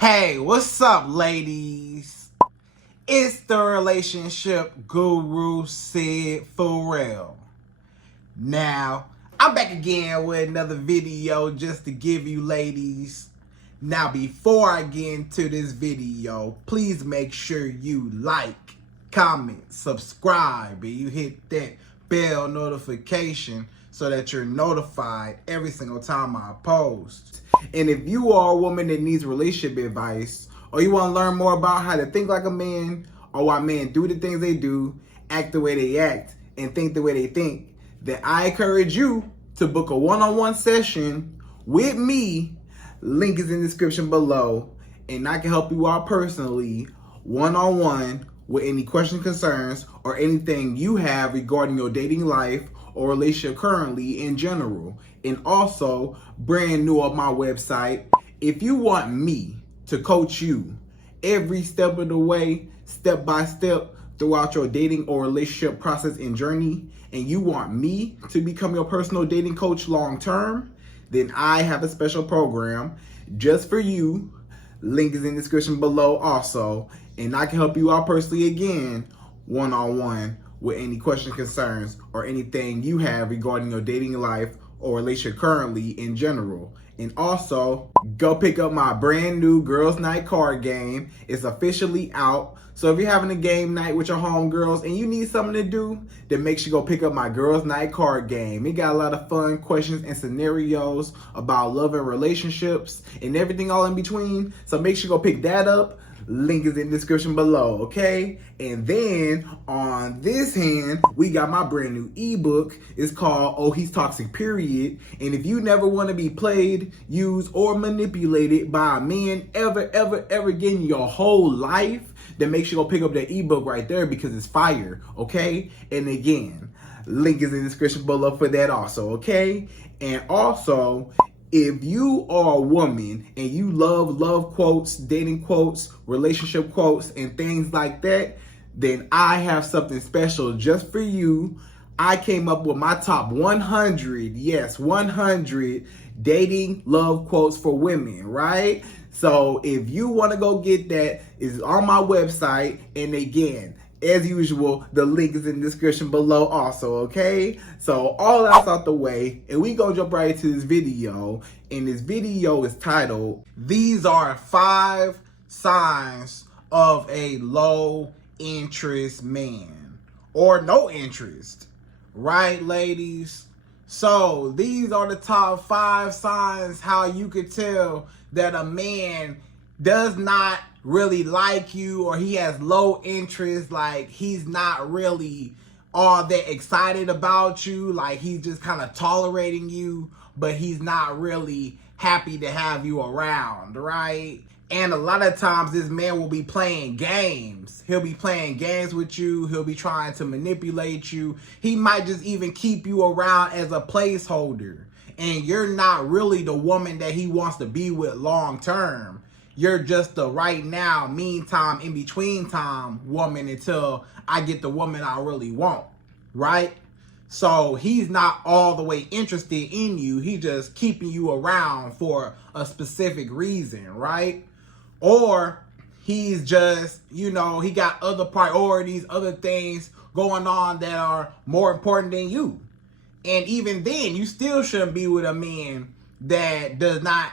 Hey, what's up, ladies? It's the relationship guru, Sydd Ferrell. Now, I'm back again with another video just to give you ladies. Now, before I get into this video, please make sure you like, comment, subscribe, and you hit that bell notification so that you're notified every single time I post. And if you are a woman that needs relationship advice, or you want to learn more about how to think like a man, or why men do the things they do, act the way they act, and think the way they think, then I encourage you to book a one-on-one session with me. Link is in the description below, and I can help you out personally, one-on-one, with any questions, concerns, or anything you have regarding your dating life or relationship currently in general. And also, brand new on my website, if you want me to coach you every step of the way, step by step, throughout your dating or relationship process and journey, and you want me to become your personal dating coach long term, then I have a special program just for you. Link is in the description below also, and I can help you out personally again, one-on-one, with any questions, concerns, or anything you have regarding your dating life or relationship currently in general. And also, go pick up my brand new Girls Night card game. It's officially out. So if you're having a game night with your homegirls and you need something to do, then make sure you go pick up my Girls Night card game. It got a lot of fun questions and scenarios about love and relationships and everything all in between. So make sure you go pick that up. Link is in the description below, okay? And then on this hand, we got my brand new ebook. It's called Oh He's Toxic, Period. And if you never want to be played, used, or manipulated by a man ever again in your whole life, then make sure you go pick up that ebook right there because it's fire, okay? And again, link is in the description below for that also, okay? And also, if you are a woman and you love quotes, dating quotes, relationship quotes, and things like that, then I have something special just for you. I came up with my top 100, yes, 100 dating love quotes for women, right? So if you want to go get that, it's on my website. And again, as usual, the link is in the description below also, okay? So all that's out the way, and we gonna jump right into this video. And this video is titled, These Are 5 Signs of a Low Interest Man. Or no interest, right, ladies? So these are the top 5 signs how you could tell that a man does not really like you, or he has low interest, like he's not really all that excited about you, like he's just kind of tolerating you, but he's not really happy to have you around, right? And a lot of times this man will be playing games. He'll be playing games with you. He'll be trying to manipulate you. He might just even keep you around as a placeholder, and you're not really the woman that he wants to be with long term. You're just the right now, meantime, in between time woman until I get the woman I really want, right? So he's not all the way interested in you. He's just keeping you around for a specific reason, right? Or he's just, he got other priorities, other things going on that are more important than you. And even then, you still shouldn't be with a man that does not,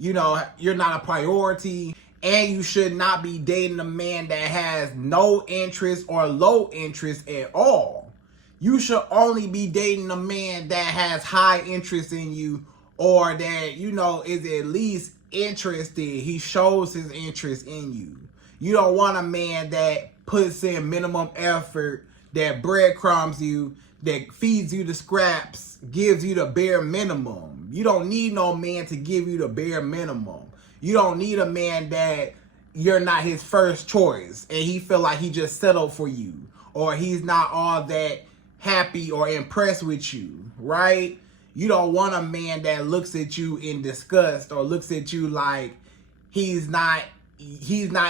you're not a priority, and you should not be dating a man that has no interest or low interest at all. You should only be dating a man that has high interest in you, or that, is at least interested. He shows his interest in you. You don't want a man that puts in minimum effort, that breadcrumbs you, that feeds you the scraps, gives you the bare minimum. You don't need no man to give you the bare minimum. You don't need a man that you're not his first choice and he feel like he just settled for you, or he's not all that happy or impressed with you, right? You don't want a man that looks at you in disgust, or looks at you like he's not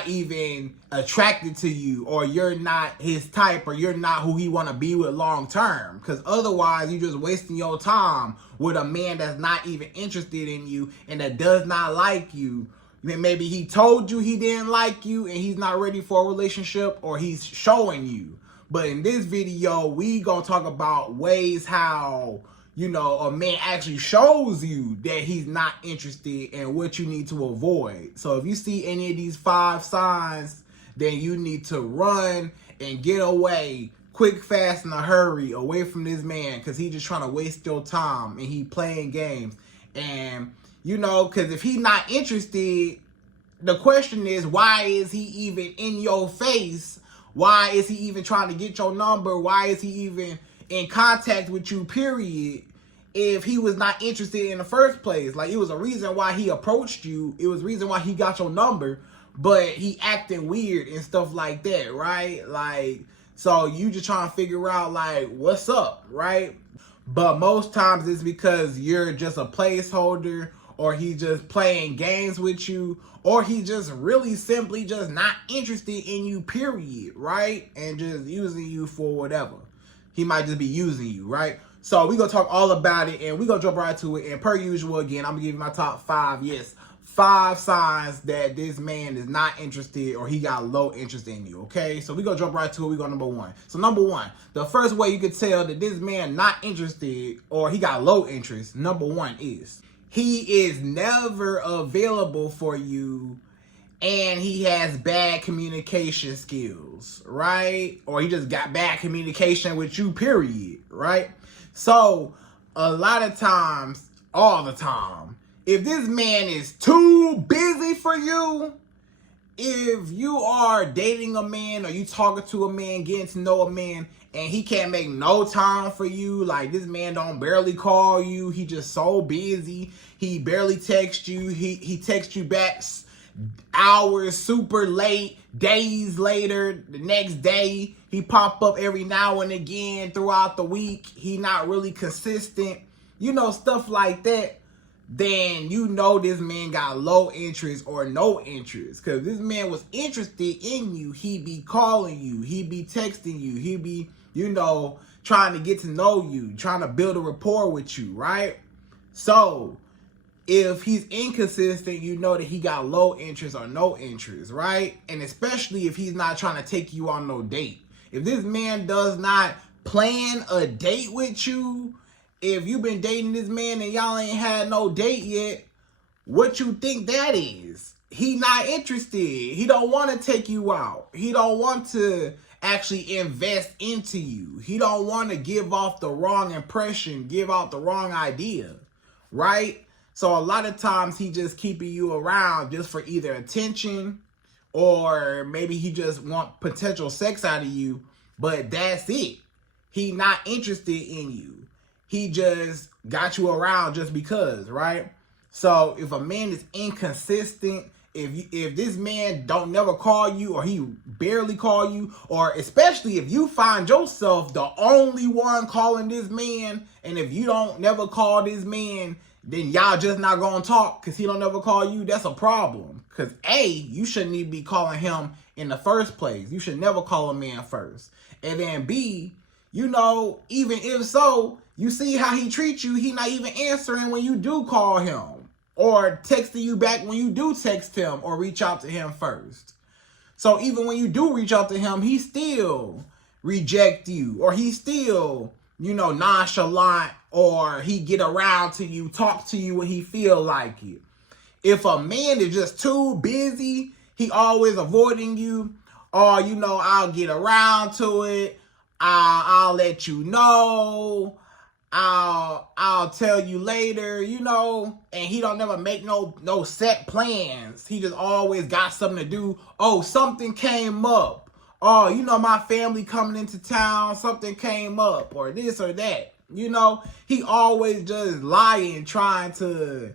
even attracted to you, or you're not his type, or you're not who he want to be with long term. Because otherwise, you're just wasting your time with a man that's not even interested in you and that does not like you, Maybe he told you he didn't like you and he's not ready for a relationship, or he's showing you. But in this video, we gonna talk about ways how, a man actually shows you that he's not interested and what you need to avoid. So if you see any of these 5 signs, then you need to run and get away quick, fast, in a hurry away from this man, because he's just trying to waste your time and he playing games. And because if he's not interested, the question is, why is he even in your face? Why is he even trying to get your number? Why is he even in contact with you, period, if he was not interested in the first place? Like, it was a reason why he approached you. It was a reason why he got your number, but he acting weird and stuff like that, right? Like, so you just trying to figure out, like, what's up, right? But most times it's because you're just a placeholder, or he's just playing games with you, or he just really simply just not interested in you, period, right? And just using you for whatever. He might just be using you, right? So we're going to talk all about it, and we're going to jump right to it. And per usual, again, I'm going to give you my top 5, 5 signs that this man is not interested, or he got low interest in you, okay? So we're going to jump right to it. We go number 1. So number 1, the first way you could tell that this man not interested or he got low interest, number 1 is he is never available for you, and he has bad communication skills, right? Or he just got bad communication with you, period, right? So a lot of times, all the time, if this man is too busy for you, if you are dating a man or you talking to a man, getting to know a man, and he can't make no time for you, like this man don't barely call you, he just so busy, he barely texts you, he texts you back hours super late, days later, the next day, he pop up every now and again throughout the week, he not really consistent, stuff like that, then this man got low interest or no interest. Because this man was interested in you, he be calling you, he be texting you, he be, trying to get to know you, trying to build a rapport with you, right? So if he's inconsistent, that he got low interest or no interest, right? And especially if he's not trying to take you on no date. If this man does not plan a date with you, if you've been dating this man and y'all ain't had no date yet, what you think that is? He not interested. He don't want to take you out. He don't want to actually invest into you. He don't want to give off the wrong impression, give out the wrong idea, right? So a lot of times he just keeping you around just for either attention, or maybe he just want potential sex out of you, but that's it. He not interested in you. He just got you around just because, right? So if a man is inconsistent, if this man don't never call you, or he barely call you, or especially if you find yourself the only one calling this man, and if you don't never call this man, then y'all just not gonna talk because he don't never call you, that's a problem. Because A, you shouldn't even be calling him in the first place. You should never call a man first. And then B, even if so, you see how he treats you, he not even answering when you do call him, or texting you back when you do text him or reach out to him first. So even when you do reach out to him, he still reject you, or he still, nonchalant, or he get around to you, talk to you when he feel like it. If a man is just too busy, he always avoiding you, or, I'll get around to it, I'll let you know, I'll tell you later, and he don't never make no set plans. He just always got something to do. Oh, something came up. Oh, my family coming into town, something came up, or this or that. He always just lying, trying to,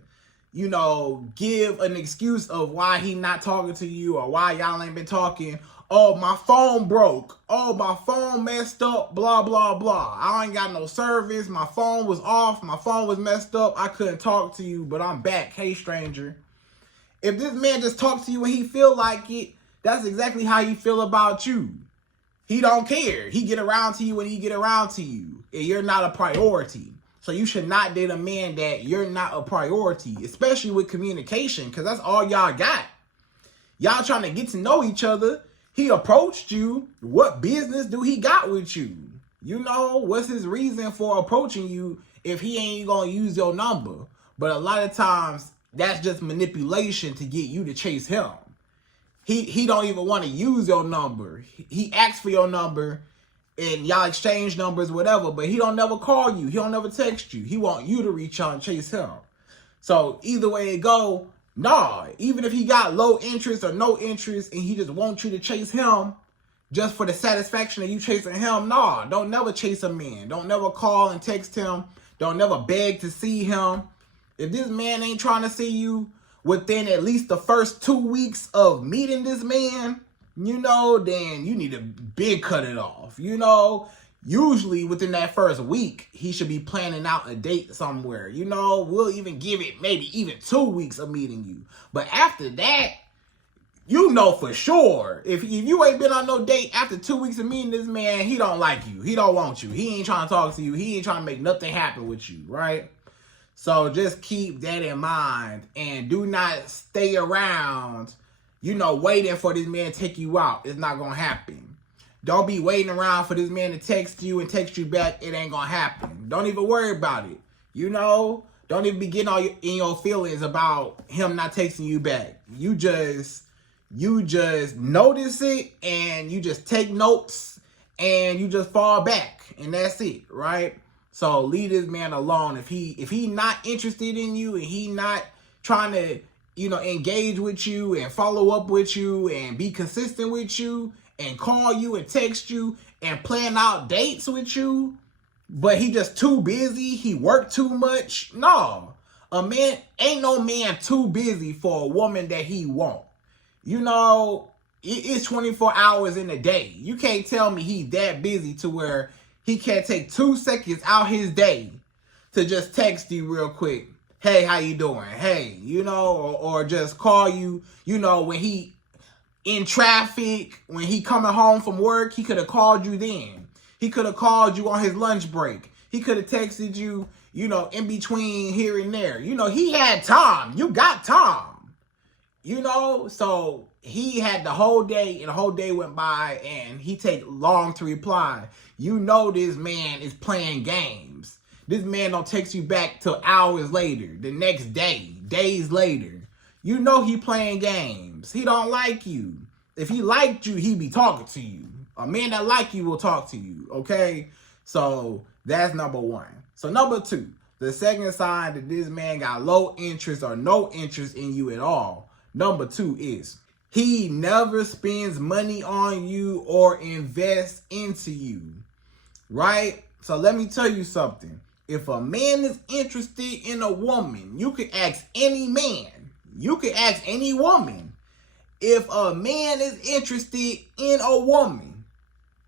give an excuse of why he not talking to you, or why y'all ain't been talking. Oh, my phone broke. Oh, my phone messed up, blah, blah, blah. I ain't got no service. My phone was off. My phone was messed up. I couldn't talk to you, but I'm back. Hey, stranger. If this man just talks to you when he feel like it, that's exactly how he feel about you. He don't care. He get around to you when he get around to you, and you're not a priority. So you should not date a man that you're not a priority, especially with communication, because that's all y'all got. Y'all trying to get to know each other. He approached you. What business do he got with you? You know, what's his reason for approaching you if he ain't gonna use your number? But a lot of times, that's just manipulation to get you to chase him. He don't even want to use your number. He asks for your number, and y'all exchange numbers, whatever, but he don't never call you. He don't never text you. He want you to reach out and chase him. So either way it go, nah, even if he got low interest or no interest and he just wants you to chase him just for the satisfaction of you chasing him, nah, don't never chase a man. Don't never call and text him. Don't never beg to see him. If this man ain't trying to see you within at least the first 2 weeks of meeting this man, you know, then you need to big cut it off. You know, usually within that first week, he should be planning out a date somewhere. You know, we'll even give it maybe even 2 weeks of meeting you. But after that, you know for sure, if you ain't been on no date after 2 weeks of meeting this man, he don't like you. He don't want you. He ain't trying to talk to you. He ain't trying to make nothing happen with you, right? So just keep that in mind and do not stay around, you know, waiting for this man to take you out. It's not going to happen. Don't be waiting around for this man to text you and text you back. It ain't going to happen. Don't even worry about it. You know, don't even be getting all in your feelings about him not texting you back. You just notice it and you just take notes and you just fall back and that's it, right? So leave this man alone. If he not interested in you and he not trying to, you know, engage with you and follow up with you and be consistent with you and call you and text you and plan out dates with you, but he just too busy, he worked too much. No, ain't no man too busy for a woman that he want. You know, it's 24 hours in a day. You can't tell me he's that busy to where he can't take 2 seconds out his day to just text you real quick. Hey, how you doing? Hey, you know, or just call you, you know, when he in traffic, when he coming home from work, he could have called you then. He could have called you on his lunch break. He could have texted you, you know, in between here and there. You know, he had time. You got time. You know, so he had the whole day, and the whole day went by, and he take long to reply. You know this man is playing games. This man don't text you back till hours later, the next day, days later. You know he playing games. He don't like you. If he liked you, he be talking to you. A man that like you will talk to you, okay? So that's number one. So number two, the second sign that this man got low interest or no interest in you at all. Number two is he never spends money on you or invests into you, right? So let me tell you something. If a man is interested in a woman, you can ask any man. You can ask any woman. If a man is interested in a woman,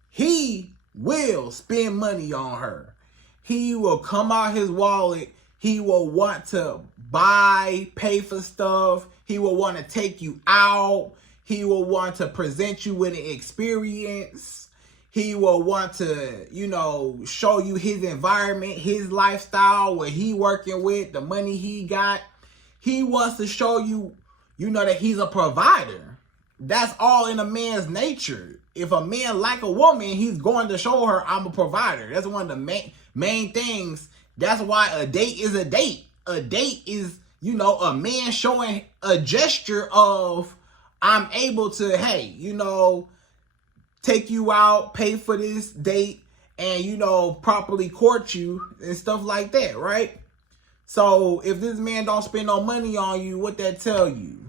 he will spend money on her. He will come out his wallet. He will want to buy, pay for stuff. He will want to take you out. He will want to present you with an experience. He will want to, you know, show you his environment, his lifestyle, what he working with, the money he got. He wants to show you, you know, that he's a provider. That's all in a man's nature. If a man like a woman, he's going to show her, I'm a provider. That's one of the main things. That's why a date is a date. A date is, you know, a man showing a gesture of, I'm able to, hey, you know, take you out, pay for this date, and, you know, properly court you and stuff like that, right? So if this man don't spend no money on you, what that tell you?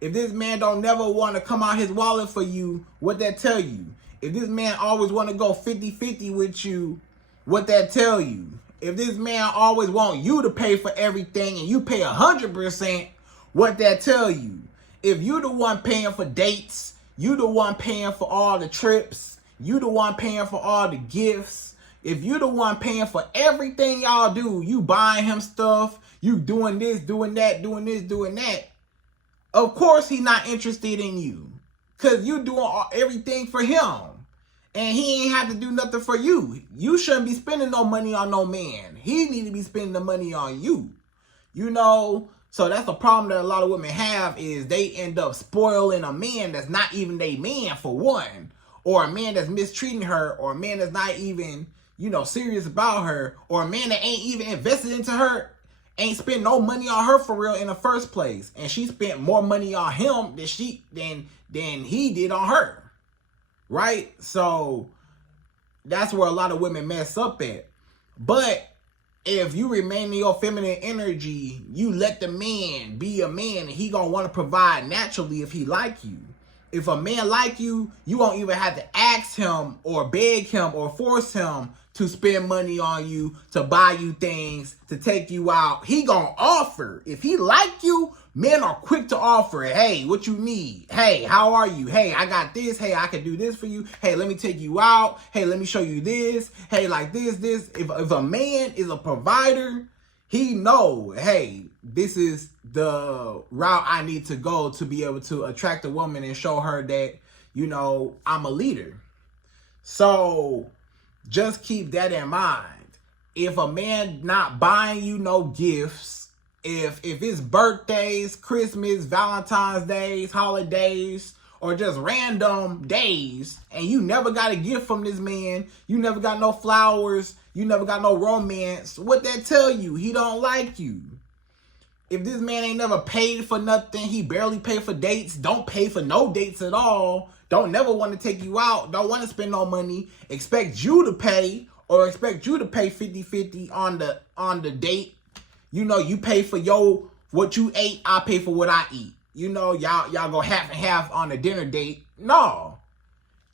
If this man don't never want to come out his wallet for you, what that tell you? If this man always want to go 50-50 with you, what that tell you? If this man always want you to pay for everything and you pay 100%, what that tell you? If you the one paying for dates, you the one paying for all the trips, you the one paying for all the gifts, if you the one paying for everything y'all do, you buying him stuff, you doing this, doing that, doing this, doing that, of course he not interested in you because you doing everything for him. And he ain't have to do nothing for you. You shouldn't be spending no money on no man. He need to be spending the money on you. You know, so that's the problem that a lot of women have, is they end up spoiling a man that's not even their man, for one. Or a man that's mistreating her, or a man that's not even, you know, serious about her, or a man that ain't even invested into her, ain't spent no money on her for real in the first place. And she spent more money on him than he did on her. Right? So that's where a lot of women mess up at. But if you remain in your feminine energy, you let the man be a man, and he gonna want to provide naturally if he like you. If a man like you, you won't even have to ask him or beg him or force him to spend money on you, to buy you things, to take you out. He gonna offer. If he like you, men are quick to offer. Hey, what you need? Hey, how are you? Hey, I got this. Hey, I can do this for you. Hey, let me take you out. Hey, let me show you this. Hey, like this. If a man is a provider, he know, hey, this is the route I need to go to be able to attract a woman and show her that, you know, I'm a leader. So just keep that in mind. If a man not buying you no gifts, if it's birthdays, Christmas, Valentine's days, holidays, or just random days, and you never got a gift from this man, you never got no flowers, you never got no romance, what that tell you? He don't like you. If this man ain't never paid for nothing, he barely paid for dates, don't pay for no dates at all, don't never want to take you out, don't want to spend no money, expect you to pay, or expect you to pay 50-50 on the date. You know, you pay for what you ate, I pay for what I eat. You know, y'all go half and half on a dinner date. No.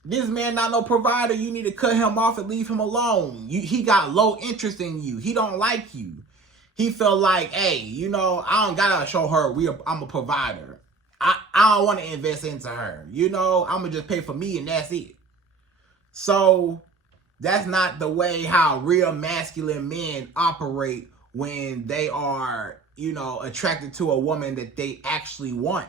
This man not no provider. You need to cut him off and leave him alone. He got low interest in you. He don't like you. He felt like, hey, you know, I don't gotta show her I'm a provider. I don't want to invest into her. You know, I'm gonna just pay for me and that's it. So that's not the way how real masculine men operate when they are, you know, attracted to a woman that they actually want.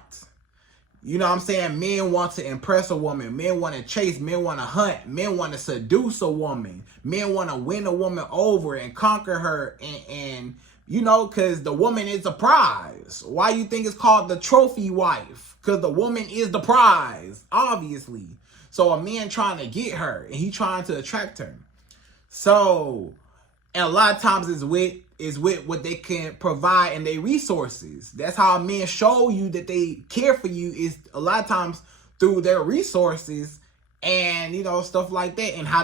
You know what I'm saying? Men want to impress a woman. Men want to chase. Men want to hunt. Men want to seduce a woman. Men want to win a woman over and conquer her. And you know, because the woman is a prize. Why you think it's called the trophy wife? Because the woman is the prize, obviously. So a man trying to get her, and he trying to attract her. So, and a lot of times it's with what they can provide and their resources. That's how men show you that they care for you, is a lot of times through their resources and, you know, stuff like that, and how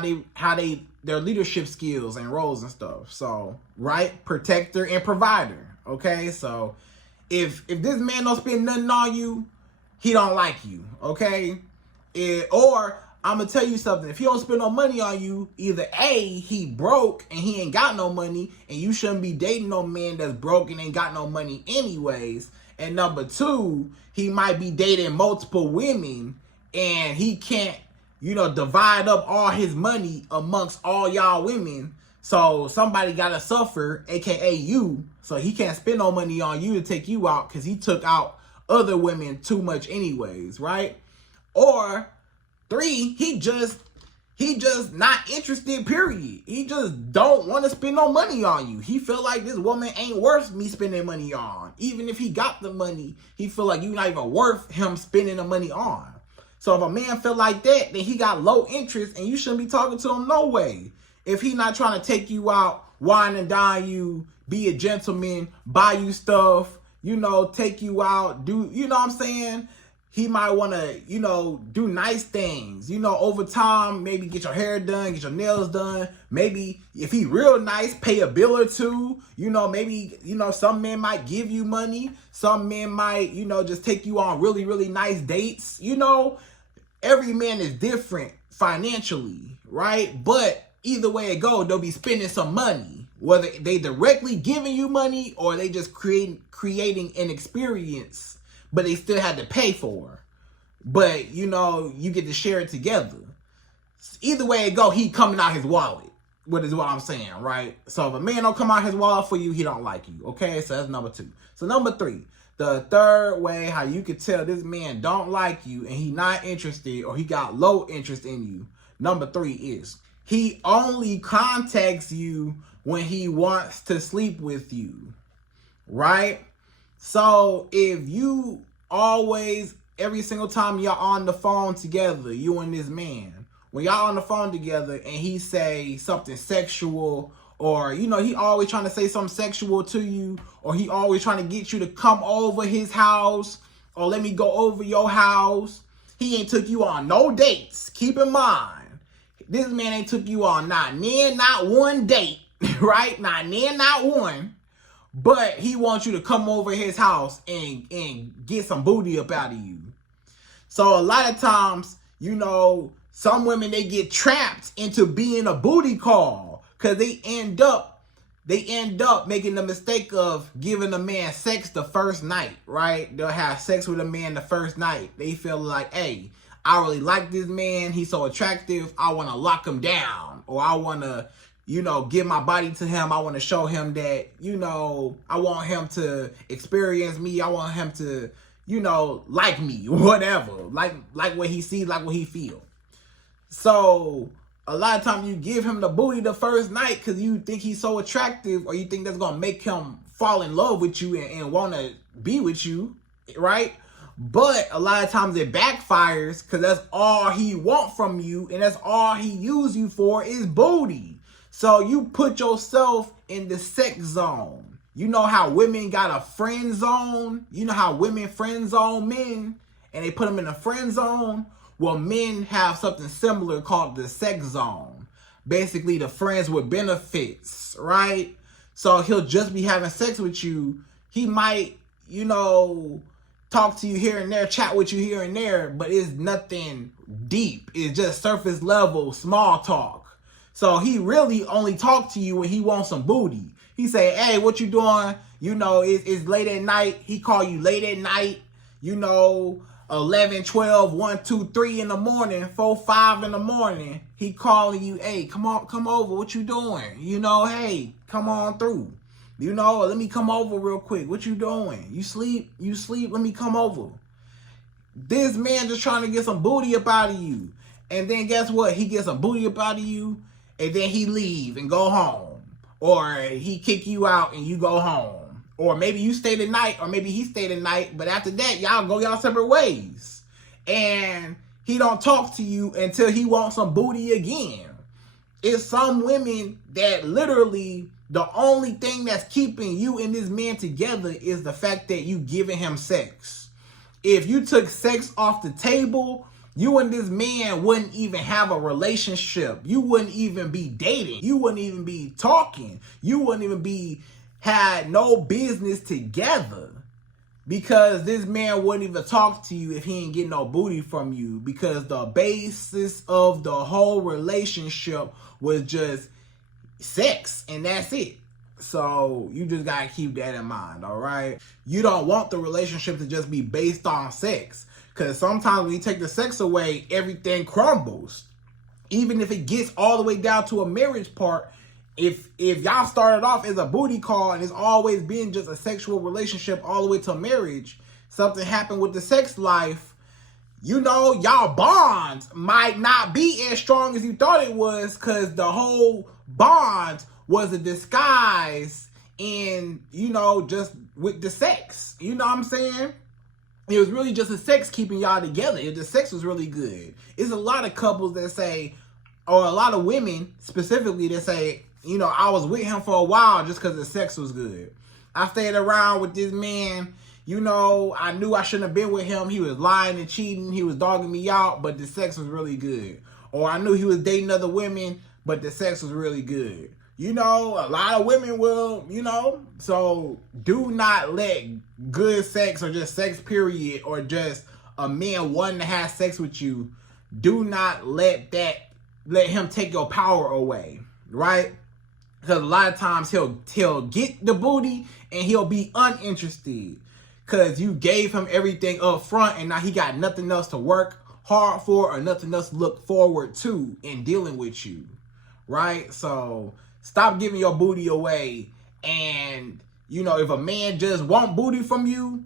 their leadership skills and roles and stuff. So, right? Protector and provider. Okay? So if this man don't spend nothing on you, he don't like you. Okay? Or I'm gonna tell you something. If he don't spend no money on you, either A, he broke and he ain't got no money, and you shouldn't be dating no man that's broke and ain't got no money anyways. And number two, he might be dating multiple women and he can't, you know, divide up all his money amongst all y'all women. So somebody gotta suffer, aka you. So he can't spend no money on you to take you out because he took out other women too much anyways, right? Or three, he just not interested, period. He just don't want to spend no money on you. He feel like this woman ain't worth me spending money on. Even if he got the money, he feel like you're not even worth him spending the money on. So if a man feel like that, then he got low interest and you shouldn't be talking to him no way. If he not trying to take you out, wine and dine you, be a gentleman, buy you stuff, you know, take you out, do, you know what I'm saying? He might want to, you know, do nice things, you know, over time, maybe get your hair done, get your nails done. Maybe if he real nice, pay a bill or two, you know, maybe, you know, some men might give you money. Some men might, you know, just take you on really, really nice dates. You know, every man is different financially, right? But either way it go, they'll be spending some money, whether they directly giving you money or they just creating an experience, but they still had to pay for. But, you know, you get to share it together. Either way it go, he coming out his wallet. What is what I'm saying, right? So if a man don't come out his wallet for you, he don't like you. Okay, so that's number two. So number three, the third way how you could tell this man don't like you and he not interested or he got low interest in you. Number 3 is he only contacts you when he wants to sleep with you, right? So if you always, every single time y'all on the phone together, you and this man, when y'all on the phone together and he say something sexual, or, you know, he always trying to say something sexual to you, or he always trying to get you to come over his house, or let me go over your house. He ain't took you on no dates. Keep in mind, this man ain't took you on not one date, right? Not one. But he wants you to come over his house and get some booty up out of you. So a lot of times, you know, some women, they get trapped into being a booty call because they end up making the mistake of giving a man sex the first night, right? They'll have sex with a man the first night. They feel like, hey, I really like this man. He's so attractive. I want to lock him down, or I want to, you know, give my body to him. I want to show him that, you know, I want him to experience me. I want him to, you know, like me, whatever. Like what he sees, like what he feels. So a lot of times you give him the booty the first night because you think he's so attractive, or you think that's going to make him fall in love with you and want to be with you, right? But a lot of times it backfires because that's all he want from you, and that's all he use you for is booty. So you put yourself in the sex zone. You know how women got a friend zone? You know how women friend zone men and they put them in a friend zone? Well, men have something similar called the sex zone. Basically, the friends with benefits, right? So he'll just be having sex with you. He might, you know, talk to you here and there, chat with you here and there, but it's nothing deep. It's just surface level, small talk. So he really only talk to you when he wants some booty. He say, hey, what you doing? You know, it's late at night. He call you late at night, you know, 11, 12, 1, 2, 3 in the morning, 4, 5 in the morning. He calling you, hey, come over. What you doing? You know, hey, come on through. You know, let me come over real quick. What you doing? You sleep? Let me come over. This man just trying to get some booty up out of you. And then guess what? He gets some booty up out of you, and then he leave and go home. Or he kick you out and you go home. Or maybe you stay the night, or maybe he stay the night, but after that, y'all go y'all separate ways. And he don't talk to you until he wants some booty again. It's some women that literally, the only thing that's keeping you and this man together is the fact that you giving him sex. If you took sex off the table, you and this man wouldn't even have a relationship. You wouldn't even be dating. You wouldn't even be talking. You wouldn't even had no business together, because this man wouldn't even talk to you if he ain't getting no booty from you, because the basis of the whole relationship was just sex, and that's it. So you just gotta keep that in mind, all right? You don't want the relationship to just be based on sex, because sometimes when you take the sex away, everything crumbles. Even if it gets all the way down to a marriage part, if y'all started off as a booty call and it's always been just a sexual relationship all the way to marriage, something happened with the sex life, you know, y'all bonds might not be as strong as you thought it was, because the whole bond was a disguise in, you know, just with the sex. You know what I'm saying? It was really just the sex keeping y'all together. The sex was really good. It's a lot of couples that say, or a lot of women specifically that say, you know, I was with him for a while just because the sex was good. I stayed around with this man, you know, I knew I shouldn't have been with him. He was lying and cheating. He was dogging me out, but the sex was really good. Or I knew he was dating other women, but the sex was really good. You know, a lot of women will, you know, so do not let good sex, or just sex period, or just a man wanting to have sex with you, do not let him take your power away, right? Because a lot of times he'll get the booty and he'll be uninterested because you gave him everything up front, and now he got nothing else to work hard for or nothing else to look forward to in dealing with you, right? So stop giving your booty away. And, you know, if a man just want booty from you,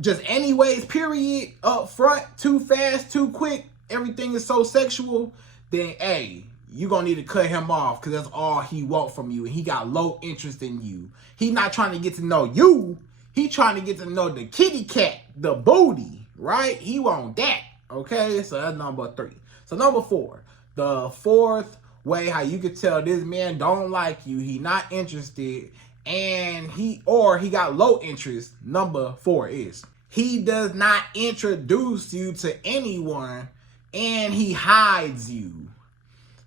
just anyways, period, up front, too fast, too quick, everything is so sexual, then hey, you gonna need to cut him off because that's all he want from you, and he got low interest in you. He not trying to get to know you. He trying to get to know the kitty cat, the booty, right? He want that. Okay, so that's number 3. So number 4, the fourth way how you could tell this man don't like you, he not interested, and he got low interest. Number 4 is he does not introduce you to anyone, and he hides you.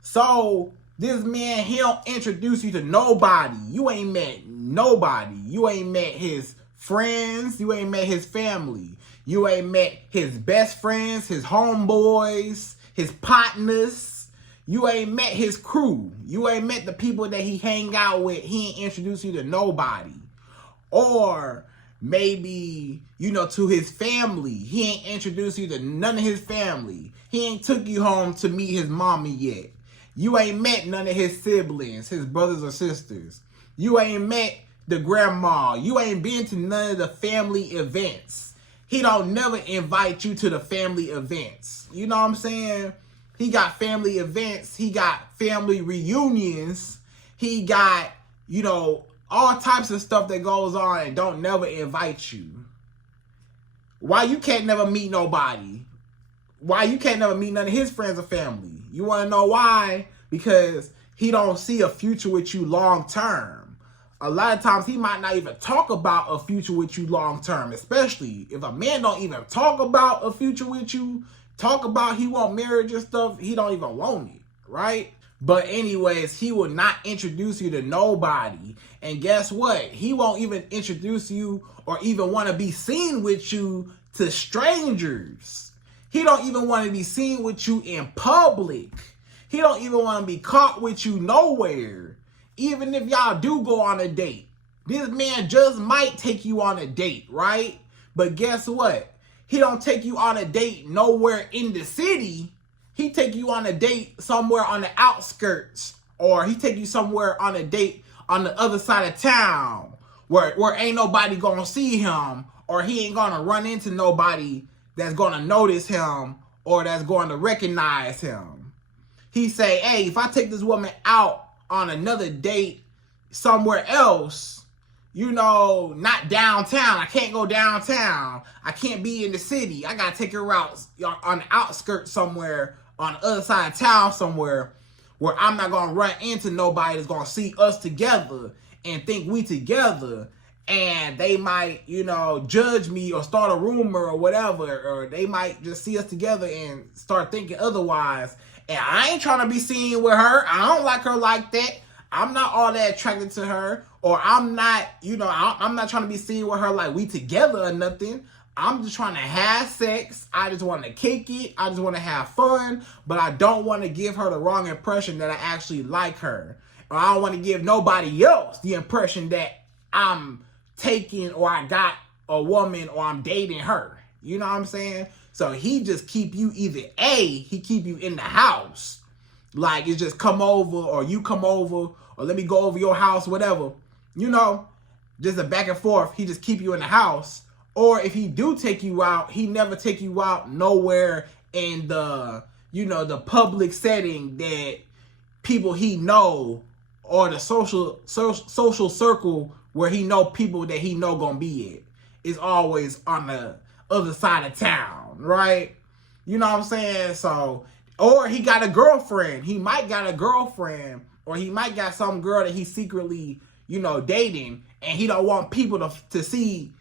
So this man, he don't introduce you to nobody. You ain't met nobody. You ain't met his friends. You ain't met his family. You ain't met his best friends, his homeboys, his partners. You ain't met his crew. You ain't met the people that he hang out with. He ain't introduce you to nobody. Or maybe, to his family. He ain't introduced you to none of his family. He ain't took you home to meet his mommy yet. You ain't met none of his siblings, his brothers or sisters. You ain't met the grandma. You ain't been to none of the family events. He don't never invite you to the family events. You know what I'm saying? He got family events. He got family reunions. He got, all types of stuff that goes on and don't never invite you. Why you can't never meet nobody? Why you can't never meet none of his friends or family? You want to know why? Because he don't see a future with you long term. A lot of times he might not even talk about a future with you long term, especially if a man don't even talk about a future with you, talk about he want marriage and stuff, he don't even want it, right? But anyways, he will not introduce you to nobody. And guess what? He won't even introduce you or even want to be seen with you to strangers. He don't even want to be seen with you in public. He don't even want to be caught with you nowhere. Even if y'all do go on a date, this man just might take you on a date, right? But guess what? He don't take you on a date nowhere in the city. He take you on a date somewhere on the outskirts, or he take you somewhere on a date on the other side of town where ain't nobody gonna see him, or he ain't gonna run into nobody that's gonna notice him or that's going to recognize him. He say, hey, if I take this woman out on another date somewhere else, not downtown. I can't go downtown. I can't be in the city. I gotta take her out on the outskirts somewhere, on the other side of town somewhere, where I'm not gonna run into nobody that's gonna see us together and think we together, and they might, judge me or start a rumor or whatever, or they might just see us together and start thinking otherwise. And I ain't trying to be seen with her. I don't like her like that. I'm not all that attracted to her. Or I'm not, I'm not trying to be seen with her like we together or nothing. I'm just trying to have sex. I just want to kick it. I just want to have fun. But I don't want to give her the wrong impression that I actually like her. Or I don't want to give nobody else the impression that I'm taking or I got a woman or I'm dating her. You know what I'm saying? So he just keep you he keep you in the house. Like it's just come over or you come over or let me go over your house, whatever. Just a back and forth. He just keep you in the house. Or if he do take you out, he never take you out nowhere in the, the public setting that people he know or the social circle where he know people that he know gonna be at. It's always on the other side of town, right? You know what I'm saying? So, or he got a girlfriend. He might got a girlfriend, or he might got some girl that he's secretly, dating, and he don't want people to see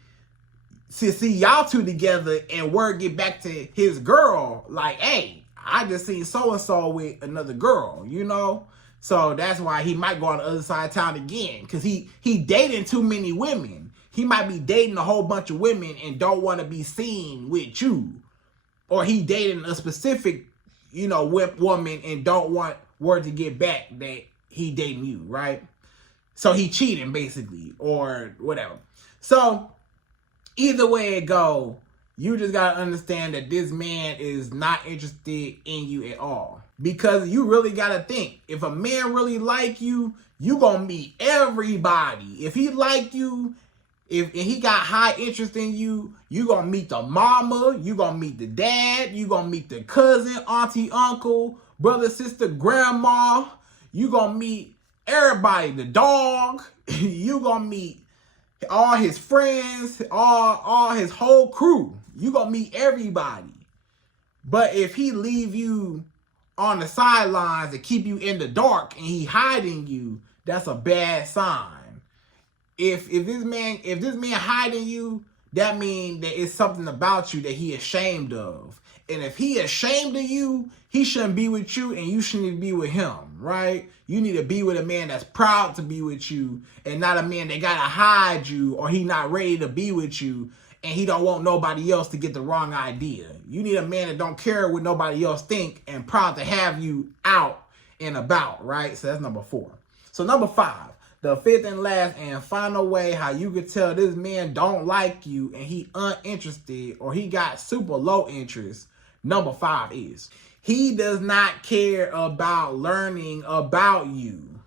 y'all two together and word get back to his girl, like, hey, I just seen so-and-so with another girl, So that's why he might go on the other side of town again, because he dating too many women. He might be dating a whole bunch of women and don't want to be seen with you. Or he dating a specific, woman and don't want word to get back that he dating you, right? So he cheating, basically, or whatever. So either way it go, you just got to understand that this man is not interested in you at all. Because you really got to think, if a man really like you, you going to meet everybody. If he like you, if he got high interest in you, you going to meet the mama, you going to meet the dad, you going to meet the cousin, auntie, uncle, brother, sister, grandma. You gonna meet everybody, the dog. You gonna meet all his friends, all his whole crew. You gonna meet everybody. But if he leave you on the sidelines and keep you in the dark and he hiding you, that's a bad sign. If this man hiding you, that means that it's something about you that he ashamed of. And if he ashamed of you, he shouldn't be with you and you shouldn't be with him, right? You need to be with a man that's proud to be with you and not a man that gotta hide you or he not ready to be with you and he don't want nobody else to get the wrong idea. You need a man that don't care what nobody else think and proud to have you out and about, right? So that's number 4. So number 5, the 5th and last and final way how you could tell this man don't like you and he uninterested or he got super low interest. Number 5 is he does not care about learning about you,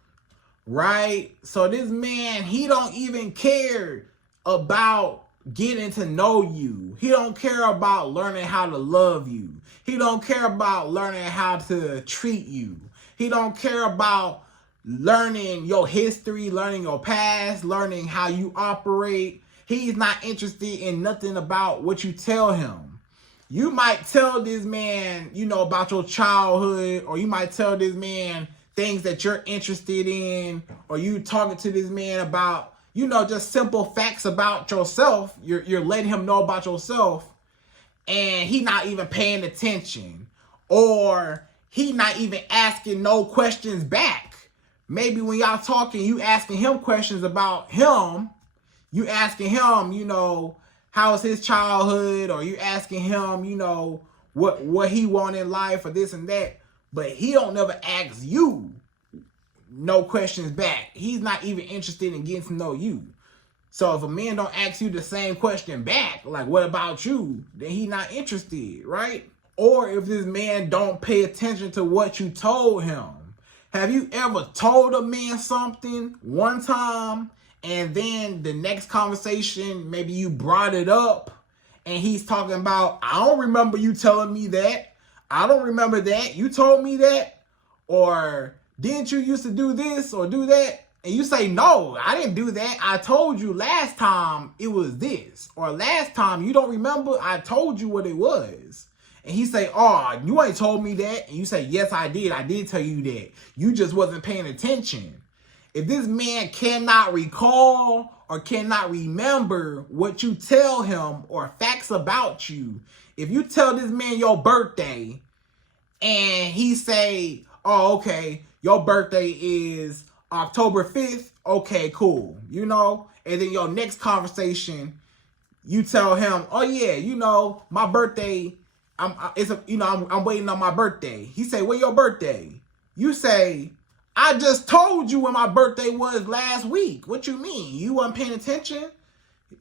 right? So this man, he don't even care about getting to know you. He don't care about learning how to love you. He don't care about learning how to treat you. He don't care about learning your history, learning your past, learning how you operate. He's not interested in nothing about what you tell him. You might tell this man, about your childhood, or you might tell this man things that you're interested in, or you talking to this man about, just simple facts about yourself. You're letting him know about yourself, and he not even paying attention, or he not even asking no questions back. Maybe when y'all talking, you asking him questions about him. You asking him, how's his childhood, or you asking him, what he want in life, or this and that. But he don't never ask you no questions back. He's not even interested in getting to know you. So if a man don't ask you the same question back, like what about you, then he not interested, right? Or if this man don't pay attention to what you told him. Have you ever told a man something one time and then the next conversation, maybe you brought it up and he's talking about, I don't remember you telling me that. I don't remember that. You told me that. Or didn't you used to do this or do that? And you say, no, I didn't do that. I told you last time it was this. Or last time, you don't remember? I told you what it was. And he say, oh, you ain't told me that. And you say, yes, I did. I did tell you that. You just wasn't paying attention. If this man cannot recall or cannot remember what you tell him or facts about you, if you tell this man your birthday and he say, oh, okay, your birthday is October 5th. Okay, cool. And then your next conversation, you tell him, oh yeah, my birthday, I'm waiting on my birthday. He say, when your birthday? You say, I just told you when my birthday was last week. What you mean? You wasn't paying attention?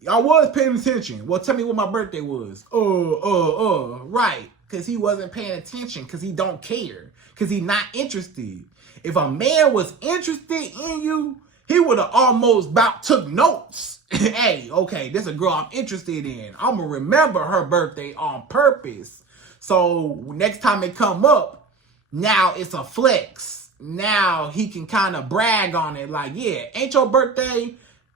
I was paying attention. Well, tell me what my birthday was. Right. Because he wasn't paying attention. Because he don't care. Because he not interested. If a man was interested in you, he would have almost about took notes. Hey, okay, this is a girl I'm interested in. I'm going to remember her birthday on purpose. So next time it come up, now it's a flex. Now he can kind of brag on it like, yeah, ain't your birthday,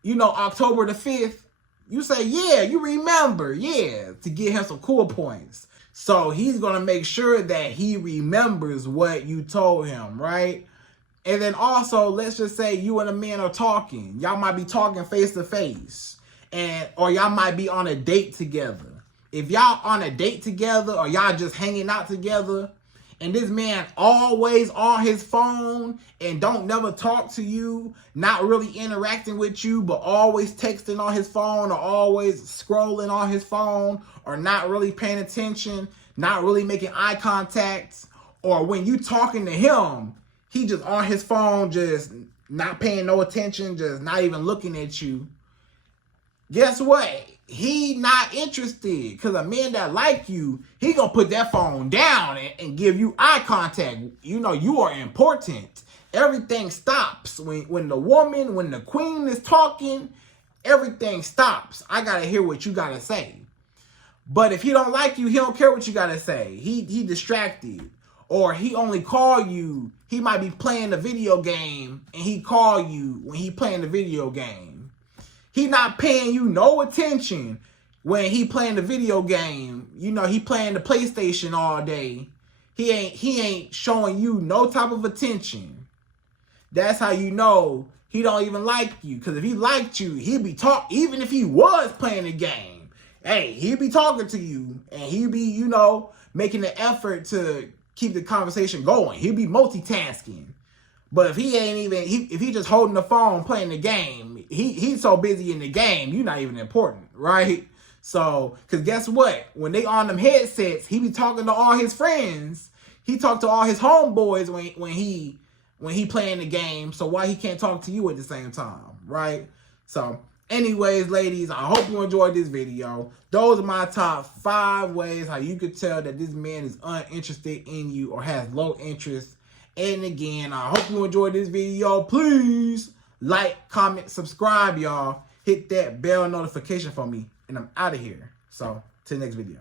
October the 5th? You say, yeah, you remember, yeah, to get him some cool points. So he's going to make sure that he remembers what you told him, right? And then also, let's just say you and a man are talking. Y'all might be talking face to face, or y'all might be on a date together. If y'all on a date together or y'all just hanging out together, and this man always on his phone and don't never talk to you, not really interacting with you, but always texting on his phone or always scrolling on his phone or not really paying attention, not really making eye contact, or when you talking to him, he just on his phone, just not paying no attention, just not even looking at you. Guess what? He not interested, because a man that like you, he gonna put that phone down and give you eye contact. You are important. Everything stops. When the queen is talking, everything stops. I gotta hear what you gotta say. But if he don't like you, he don't care what you gotta say. He distracted. Or he only call you, he might be playing a video game and he call you when he playing the video game. He not paying you no attention when he playing the video game. You know, he playing the PlayStation all day. He ain't showing you no type of attention. That's how you know he don't even like you. Because if he liked you, he'd be even if he was playing the game, hey, he'd be talking to you and he'd be, you know, making the effort to keep the conversation going. He'd be multitasking. But if he ain't even, if he just holding the phone playing the game, he's so busy in the game, you're not even important, right? So, because guess what? When they on them headsets, he be talking to all his friends. He talk to all his homeboys when he playing the game. So why he can't talk to you at the same time, right? So, anyways, ladies, I hope you enjoyed this video. Those are my top 5 ways how you could tell that this man is uninterested in you or has low interest. And again, I hope you enjoyed this video. Please like, comment, subscribe, y'all. Hit that bell notification for me. And I'm out of here. So, till the next video.